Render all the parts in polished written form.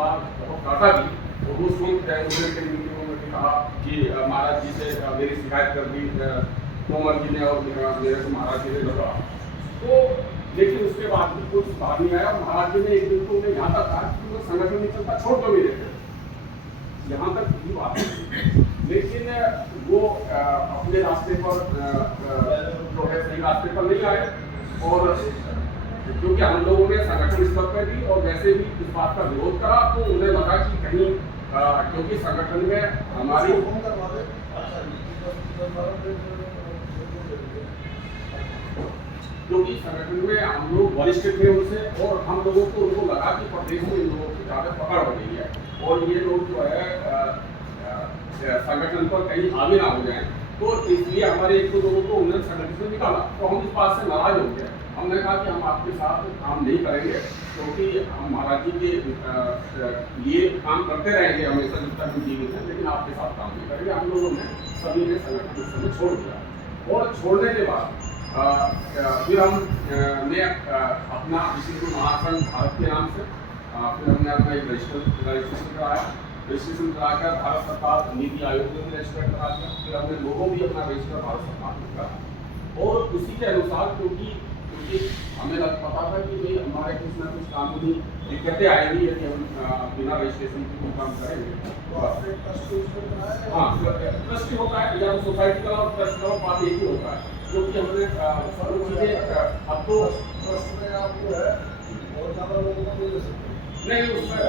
बार बहुत काटा भी, और उस वक्त उन्होंने कई मीटिंगों में भी कहा कि महाराज जी से मेरी शिकायत कर दी तोमर जी ने, और मेरे को महाराज जी ने लगा। तो लेकिन उसके बाद भी कुछ बात नहीं आया। महाराज जी ने एक दिन को उन्हें यहाँ तक कहा कि वो संगठन नहीं चलता, छोड़ दो मेरे थे, यहाँ तक भी बात है। लेकिन वो अपने रास्ते पर जो है सही रास्ते पर नहीं आए, और क्योंकि हम लोगों ने संगठन स्तर पर भी और वैसे भी इस बात का विरोध करा, तो उन्हें लगा कि कहीं क्योंकि संगठन में हमारी क्योंकि संगठन में हम लोग वरिष्ठ थे उनसे, और हम लोगों को उनको लगा कि प्रदेश में इन लोगों की ज़्यादा पकड़ हो गई है, और ये लोग जो है संगठन पर कहीं हावी ना हो जाए, तो इसलिए हमारे एक दो लोगों को उन्होंने संगठन से निकाला। तो हम इस बात से नाराज हो गए। हमने कहा कि हम आपके साथ काम नहीं करेंगे, क्योंकि हम महाराज जी के ये काम करते रहेंगे हमेशा जब तक हम जीवित हैं, लेकिन आपके साथ काम नहीं करेंगे। हम लोगों ने सभी ने संगठन उस समय छोड़ दिया, और छोड़ने के बाद फिर हमने अपना विश्व महासंघ भारत के नाम से फिर हमने अपना एक रजिस्ट्रेशन कराया। रजिस्ट्रेशन कराकर भारत सरकार नीति आयोग में भी रजिस्टर करा दिया। फिर हमने लोगों भी अपना रजिस्टर भारत सरकार में करा, और उसी के अनुसार क्योंकि हमें पता था कि भाई हमारे कुछ ना कुछ कानूनी दिक्कतें आएंगी यदि हम बिना रजिस्ट्रेशन के कोई काम करेंगे। हाँ, ट्रस्ट होता है या सोसाइटी का और ट्रस्ट का बात एक ही होता है, क्योंकि हमने सब चीज़ें अब तो ट्रस्ट में आप जो है बहुत ज़्यादा लोगों को मिल सकते नहीं, उसमें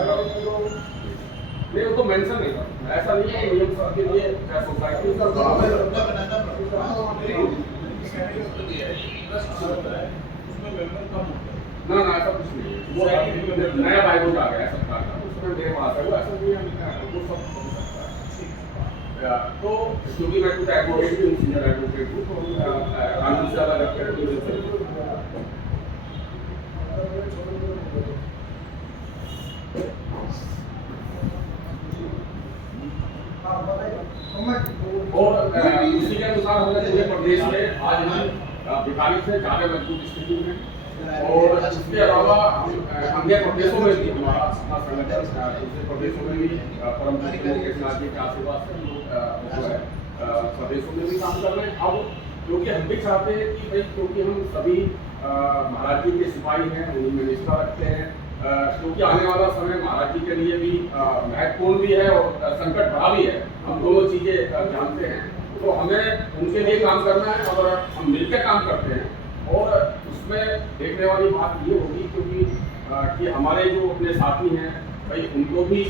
नहीं, वो तो मेंशन नहीं था, ऐसा नहीं है नियम सबके लिए सोसाइटी ना ऐसा कुछ नहीं है। वो नया बाइबल आ गया सरकार का, उसमें मेरे पास है, वो ऐसा नहीं है, वो सब हो सकता है। तो क्योंकि मैं कुछ एडवोकेट भी हूँ, सीनियर एडवोकेट हूँ, तो कानून से अलग रखते हैं। और उसी के अनुसार हमने पूरे प्रदेश में आज हम भिखारी से ज़्यादा मजबूत स्थिति में, और इसके अलावा अन्य प्रदेशों में भी हमारा अपना संगठन दूसरे प्रदेशों में भी परम के नाथ जी के आशीर्वाद से हम लोग जो है प्रदेशों में भी काम कर रहे हैं। अब क्योंकि हम भी चाहते हैं कि भाई, क्योंकि हम सभी महाराज जी के सिपाही हैं, उन्हीं में निष्ठा रखते हैं, क्योंकि आने वाला समय महाराज जी के लिए भी महत्वपूर्ण भी है और संकट बड़ा भी है, हम दोनों चीज़ें जानते हैं। तो हमें उनके लिए काम करना है, और हम मिलकर काम करते हैं। और उसमें देखने वाली बात ये होगी क्योंकि कि हमारे जो अपने साथी हैं भाई, उनको भी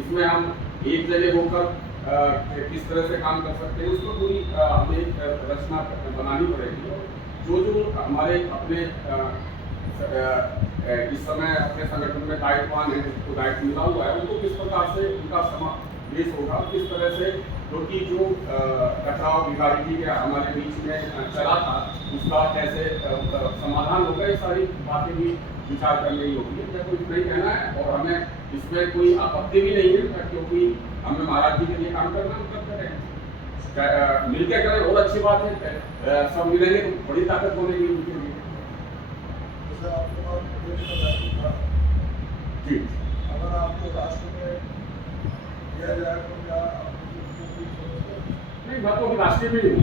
इसमें हम एक जगह होकर किस तरह से काम कर सकते हैं, उसको पूरी हमें एक रचना बनानी पड़ेगी। जो हमारे अपने इस समय अपने संगठन में दायित्ववान है, जिसको दायित्व मिला हुआ है, उनको किस प्रकार से उनका समावेश होगा, किस तरह से क्योंकि जो टकराव भिखारी जी के हमारे बीच में चला था, उसका कैसे समाधान होगा, ये सारी बातें भी विचार करने ही होगी। मेरे को इतना ही कहना है, और हमें इसमें कोई आपत्ति भी नहीं है, क्योंकि हमें महाराज जी के लिए काम करना हम करते रहें, मिलकर करें, बहुत अच्छी बात है। सब मिलेंगे तो बड़ी ताकत बनेगी उनके लिए। जी, अगर आपको राष्ट्र में दिया जाए तो क्या नहीं, मैं तो अभी राष्ट्रीय में ही हूँ।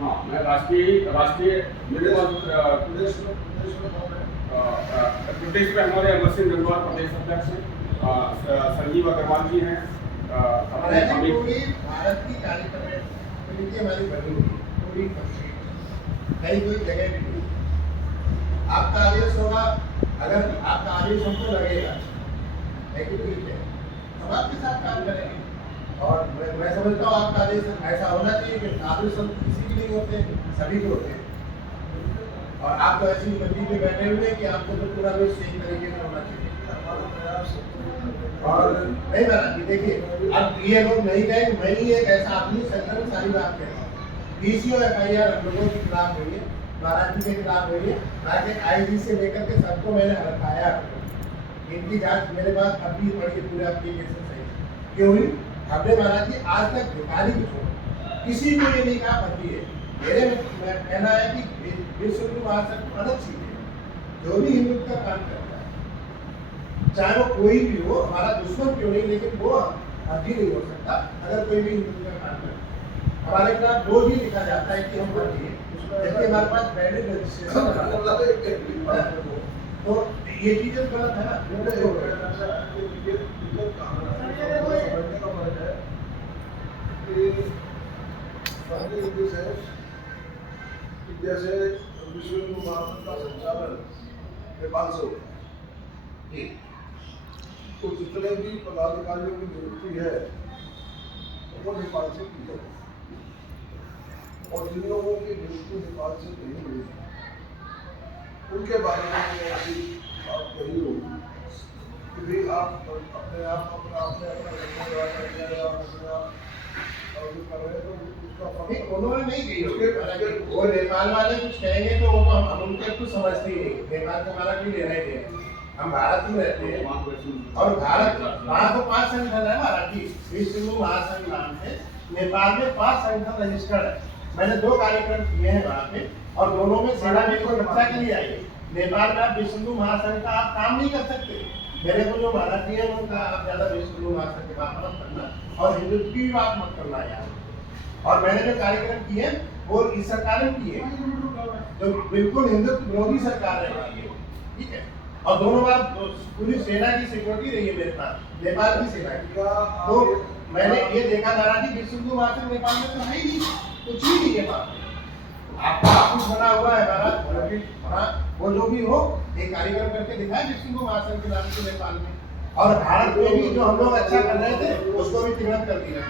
हाँ, मैं राष्ट्रीय मेरे पास प्रदेश में हमारे अमर सिंह गंगवार प्रदेश अध्यक्ष हैं, संजीव अग्रवाल जी हैं, भारत की कार्यक्रम हमारी बनी हुई कहीं कोई जगह भी नहीं। आपका आदेश होगा, अगर आपका आदेश हमको लगेगा लेकिन ठीक है, हम आपके साथ काम करेंगे। और मैं समझता हूँ आपका आदेश ऐसा होना चाहिए कि आदेश हम किसी भी नहीं होते, सभी को होते हैं। और आप तो ऐसी मंडी में बैठे हुए कि आपको तो पूरा देश सही तरीके से होना चाहिए। और नहीं बना कि देखिए, अब ये लोग नहीं गए, मैं ही एक ऐसा आदमी संगठन सारी बात कह रहा हूँ। पीसीओ FIR हम लोगों के खिलाफ हुई है, महाराज जी के खिलाफ हुई है, राज्य IG से लेकर के सबको मैंने हटाया। इनकी जांच मेरे पास अभी पड़ी है, पूरे एप्लीकेशन सही क्यों हुई? हमने महाराज जी आज तक भिखारी को छोड़ा, किसी को ये नहीं कहा फंसी है। मेरे कहना है कि विश्व हिंदू महासंघ अलग चीज है, जो भी हिंदू का काम करता है, चाहे वो कोई भी हो, हमारा दुश्मन क्यों नहीं, लेकिन वो हर्जी नहीं हो सकता अगर कोई भी हिंदू का काम करे। हमारे खिलाफ रोज ही लिखा जाता है कि हम हर्जी हैं, जबकि हमारे पास वैलिड रजिस्ट्रेशन है। तो ये चीजें गलत है ना। जैसे विश्व हिंदू महासंघ का संचालन नेपाल से होता है, तो जितने भी पदाधिकारियों की नियुक्ति है वो नेपाल से की जाती है, और जिन लोगों की नियुक्ति नेपाल से नहीं हुई उनके बारे में ऐसी बात कही होगी कि भी आप अपने आप कर रहे हैं, तो उसका नहीं, उन्होंने नहीं कही होगी। वो नेपाल वाले कुछ कहेंगे तो वो तो हम उनके कुछ समझते ही नहीं। नेपाल से हमारा कोई लेना ही नहीं है, हम भारत में रहते हैं। और भारत वहाँ तो 5 संगठन है हमारा की, विश्व हिंदू महासंघ नाम से नेपाल में 5 संगठन रजिस्टर्ड है। मैंने 2 कार्यक्रम किए हैं वहाँ पे, और दोनों में सेना मेरी सुरक्षा के लिए आई है। नेपाल में आप विश्व हिंदू महासंघ का आप काम नहीं कर सकते। मेरे को जो महाराज जी है उनका आप ज्यादा विश्व हिंदू महासंघ की बात मत करना, और हिंदुत्व की भी बात मत करना यार। और मैंने जो कार्यक्रम किए वो इस सरकार ने किए, जो बिल्कुल हिंदुत्व विरोधी सरकार है हमारी, ठीक है। और दोनों बार पूरी सेना की सिक्योरिटी रही है मेरे पास, नेपाल की सेना की। तो मैंने ये देखा महाराज जी, विश्व हिंदू महासंघ नेपाल में तो है ही नहीं, कुछ ही नहीं है वहाँ पे। आपका ऑफिस बना हुआ है महाराज, हाँ, वो जो भी हो एक कार्यक्रम करके दिखाए विश्व हिंदू महासंघ के नाम से नेपाल में। और भारत में भी जो हम लोग अच्छा कर रहे थे उसको भी तिरंगा कर दिया।